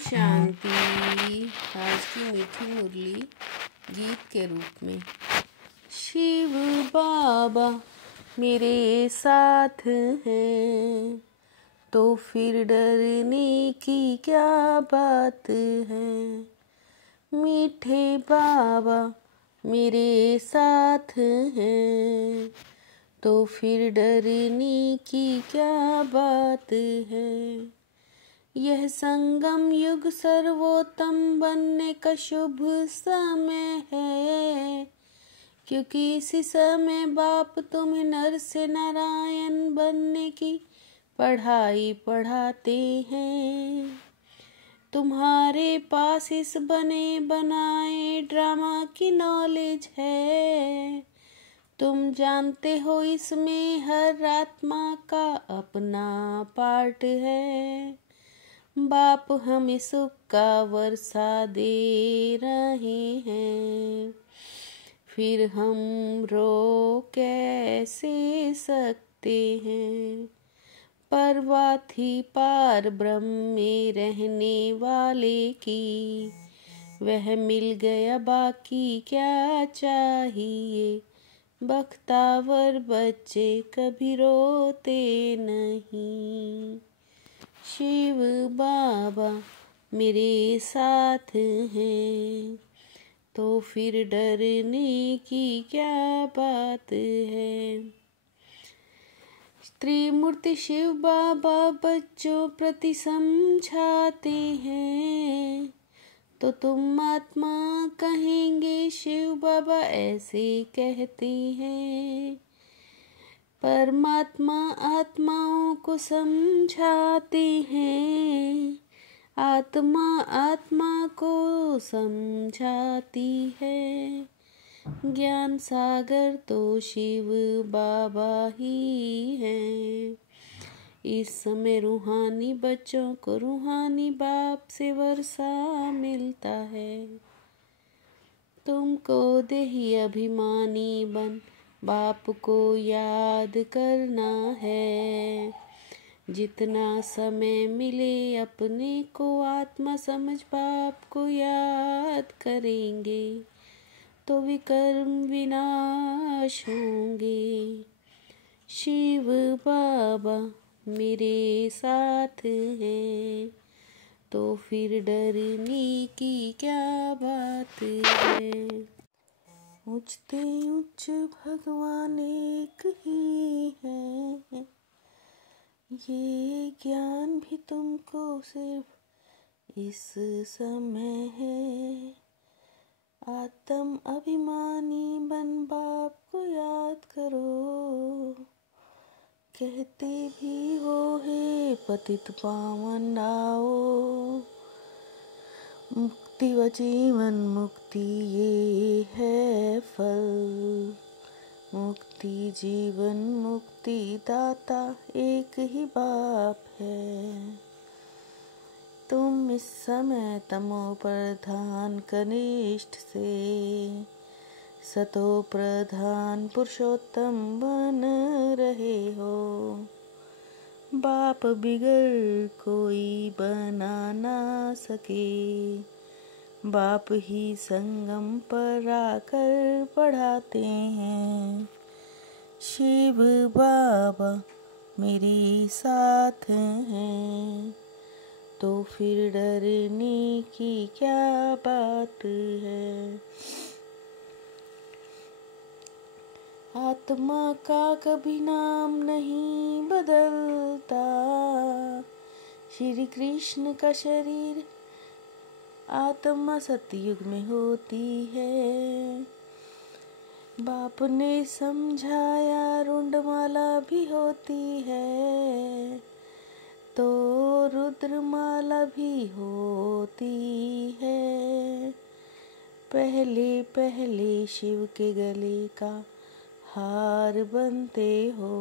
शांति। आज की मीठी मुरली गीत के रूप में। शिव बाबा मेरे साथ हैं तो फिर डरने की क्या बात है। मीठे बाबा मेरे साथ हैं तो फिर डरने की क्या बात है। यह संगम युग सर्वोत्तम बनने का शुभ समय है, क्योंकि इसी समय बाप तुम्हें नर से नारायण बनने की पढ़ाई पढ़ाते हैं। तुम्हारे पास इस बने बनाए ड्रामा की नॉलेज है। तुम जानते हो इसमें हर आत्मा का अपना पार्ट है। बाप हमें सुख का वर्षा दे रहे हैं, फिर हम रो कैसे सकते हैं। परवाह थी पार ब्रह्म में रहने वाले की, वह मिल गया बाकी क्या चाहिए। बख्तावर बच्चे कभी रोते नहीं। शिव बाबा मेरे साथ हैं तो फिर डरने की क्या बात है। त्रिमूर्ति शिव बाबा बच्चों प्रति समझाते हैं, तो तुम आत्मा कहेंगे शिव बाबा ऐसे कहते हैं। परमात्मा आत्माओं को समझाते हैं, आत्मा आत्मा को समझाती है। ज्ञान सागर तो शिव बाबा ही हैं। इस समय रूहानी बच्चों को रूहानी बाप से वर्षा मिलता है। तुमको देही अभिमानी बन बाप को याद करना है। जितना समय मिले अपने को आत्मा समझ बाप को याद करेंगे तो विकर्म विनाश होंगे। शिव बाबा मेरे साथ हैं तो फिर डरने की क्या बात है। उच्चते उच्च भगवान एक ही है, ये ज्ञान भी तुमको सिर्फ इस समय है। आत्म अभिमानी बन बाप को याद करो, कहते भी हो हे पतित पावन आओ। मुक्ति व जीवन मुक्ति ये है फल, मुक्ति जीवन मुक्ति दाता एक ही बाप है। तुम इस समय तमो प्रधान कनिष्ठ से सतो प्रधान पुरुषोत्तम बन रहे हो। बाप बिगड़ कोई बना ना सके, बाप ही संगम पर आकर पढ़ाते हैं। शिव बाबा मेरे साथ हैं तो फिर डरने की क्या बात है। आत्मा का कभी नाम नहीं बदलता, श्री कृष्ण का शरीर आत्मा सतयुग में होती है। बाप ने समझाया रुंडमाला भी होती है तो रुद्रमाला भी होती है। पहले पहले शिव के गले का हार बनते हो,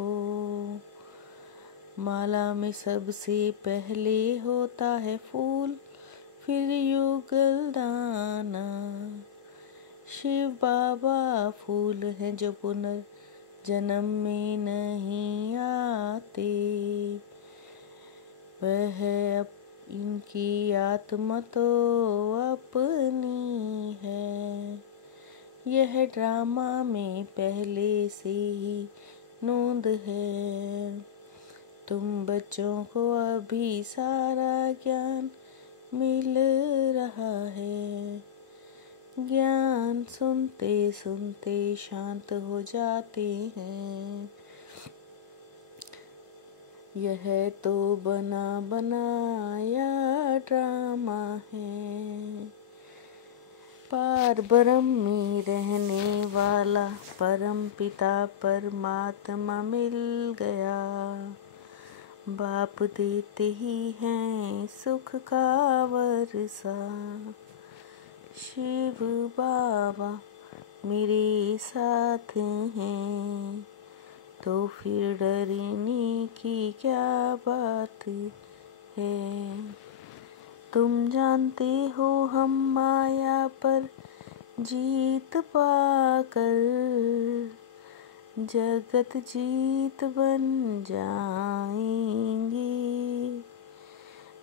माला में सबसे पहले होता है फूल फिर युगल दाना। शिव बाबा फूल हैं जो पुनर्जन्म में नहीं आते, वह इनकी आत्मा तो अपनी है। यह ड्रामा में पहले से ही नोंद है। तुम बच्चों को अभी सारा ज्ञान मिल रहा है। ज्ञान सुनते सुनते शांत हो जाते हैं। यह तो बना बनाया ड्रामा है। पार ब्रह्म में रहने वाला परम पिता परमात्मा मिल गया। बाप देते ही हैं सुख का वर्षा। शिव बाबा मेरे साथ हैं, तो फिर डरने की क्या बात है। तुम जानते हो हम माया पर जीत पाकर जगत जीत बन जाएंगे।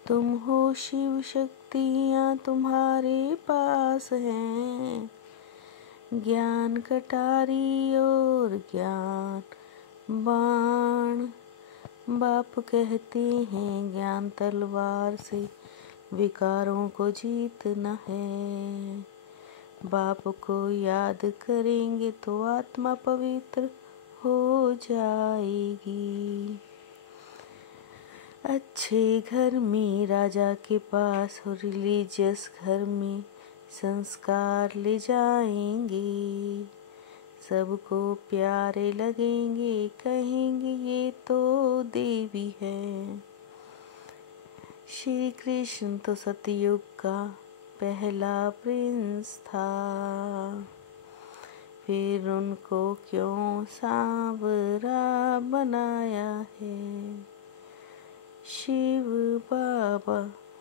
तुम हो शिव शक्तियाँ तुम्हारे पास हैं। ज्ञान कटारी और ज्ञान बाण। बाप कहते हैं ज्ञान तलवार से विकारों को जीतना है। बाप को याद करेंगे तो आत्मा पवित्र हो जाएगी। अच्छे घर में राजा के पास और रिलीजियस घर में संस्कार ले जाएंगे। सबको प्यारे लगेंगे, कहेंगे ये तो देवी है। श्री कृष्ण तो सतयुग का पहला प्रिंस था। फिर उनको क्यों सांवरा बनाया है। शिव बाबा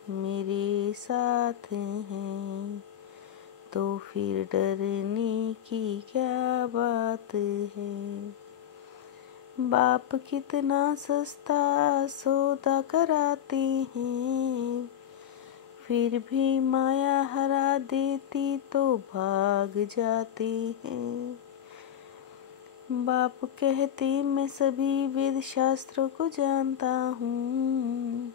मेरे साथ हैं, तो फिर डरने की क्या बात है। बाप कितना सस्ता सौदा कराते हैं। फिर भी माया हरा देती तो भाग जाते हैं। बाप कहते मैं सभी वेद शास्त्रों को जानता हूँ।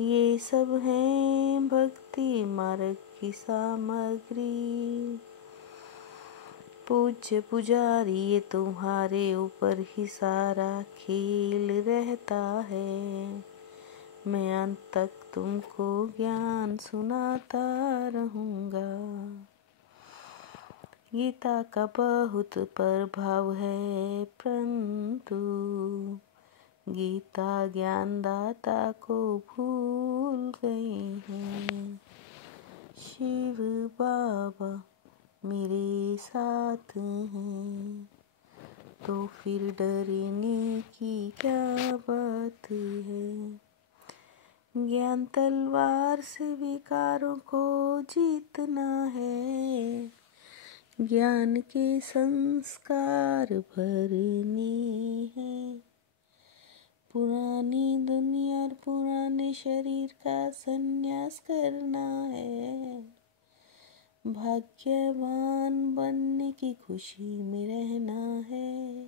ये सब है भक्ति मार्ग की सामग्री। पूज्य पुजारी ये तुम्हारे ऊपर ही सारा खेल रहता है। मैं अंत तक तुमको ज्ञान सुनाता रहूँगा। गीता का बहुत प्रभाव है, परंतु गीता ज्ञानदाता को भूल गए हैं। शिव बाबा मेरे साथ हैं, तो फिर डरने की क्या बात है। ज्ञान तलवार से विकारों को जीतना है। ज्ञान के संस्कार भरने हैं। पुरानी दुनिया और पुराने शरीर का संन्यास करना है। भाग्यवान बनने की खुशी में रहना है।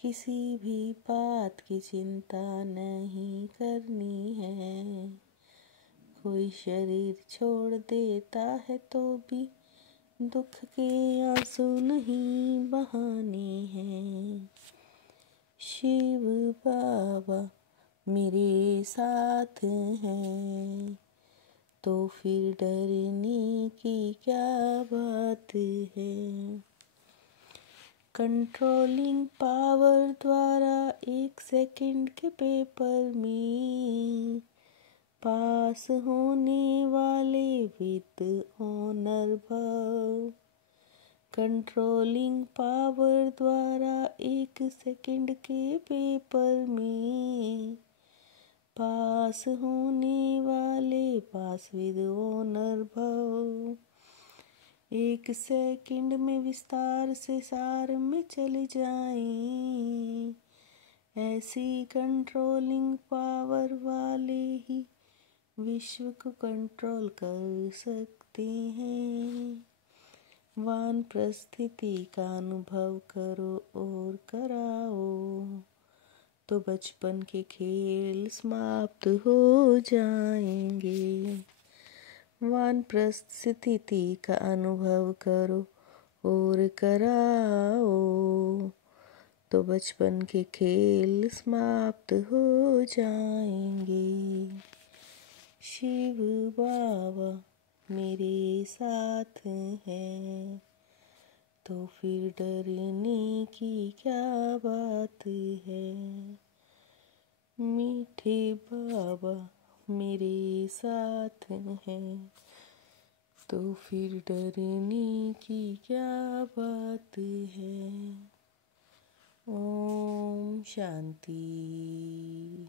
किसी भी बात की चिंता नहीं करनी है। कोई शरीर छोड़ देता है तो भी दुख के आंसू नहीं बहाने हैं। शिव बाबा मेरे साथ हैं, तो फिर डरने की क्या बात है। कंट्रोलिंग पावर द्वारा 1 सेकंड के पेपर में पास होने वाले विद ऑनर भाव। कंट्रोलिंग पावर द्वारा 1 सेकंड के पेपर में पास होने वाले पास विद ऑनर भाव। 1 सेकंड में विस्तार से सार में चले जाएं। ऐसी कंट्रोलिंग पावर वाले ही विश्व को कंट्रोल कर सकते हैं। वानप्रस्थिति का अनुभव करो और कराओ, तो बचपन के खेल समाप्त हो जाएंगे। वानप्रस्थिति का अनुभव करो और कराओ, तो बचपन के खेल समाप्त हो जाएंगे। शिव बाबा मेरे साथ हैं, तो फिर डरने की क्या बात है। मीठे बाबा मेरे साथ हैं, तो फिर डरने की क्या बात है। ओम शांति।